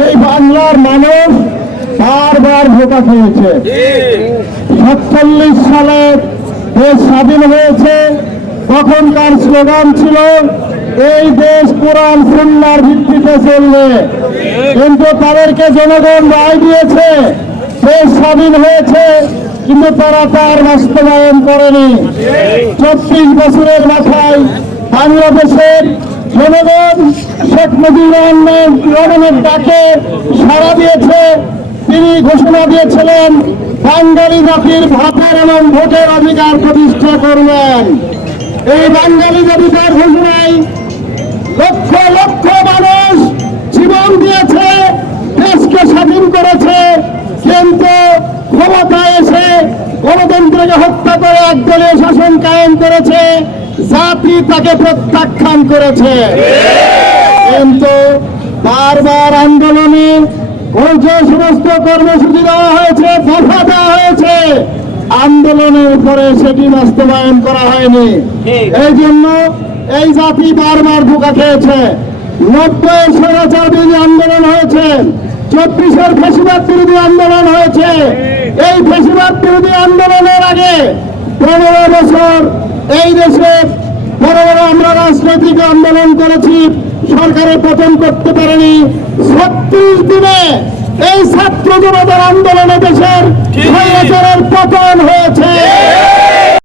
এই বাংলার মানুষ বারবার ধোঁকা খেয়েছে। 47 সালে দেশ স্বাধীন হয়েছে, তখনকার স্লোগান ছিল এই দেশ কোরআন সুন্নাহর ভিত্তিতে চলবে, কিন্তু তাদেরকে জনগণ রায় দিয়েছে, দেশ স্বাধীন হয়েছে, কিন্তু তারা তার বাস্তবায়ন করেনি। 34 বছরের মাথায় বাংলাদেশের জনগণ শেখ মুজিবুর রহমানের ডাকে সাড়া দিয়েছে। তিনি ঘোষণা দিয়েছিলেন বাঙালি জাতির ভাতার এবং ভোটের অধিকার প্রতিষ্ঠা করবেন। এই বাঙালি জাতির ঘোষণায় লক্ষ লক্ষ মানুষ জীবন দিয়েছে, দেশকে স্বাধীন করেছে, কিন্তু ক্ষমতায় এসে গণতন্ত্রকে হত্যা করে একদলীয় শাসন কায়েম করেছে, জাতি তাকে প্রত্যাখ্যান করেছে। কিন্তু বারবার আন্দোলনে সমস্ত কর্মসূচি দেওয়া হয়েছে, দফা দেওয়া হয়েছে, আন্দোলনের উপরে সেটি বাস্তবায়ন করা হয়নি। এই জন্য এই জাতি বারবার ধোঁকা খেয়েছে। 90-এর স্বৈরাচার বিরোধী আন্দোলন হয়েছে, 34-এর ফ্যাসিবাদ বিরোধী আন্দোলন হয়েছে। এই ফ্যাসিবাদ বিরোধী আন্দোলনের আগে 15 বছর এই দেশে বড় বড় আমরা রাজনৈতিক আন্দোলন করেছি, সরকারের পতন করতে পারেনি। 36 দিনে এই ছাত্র জনতার আন্দোলনে দেশের স্বৈরাচারের পতন হয়েছে।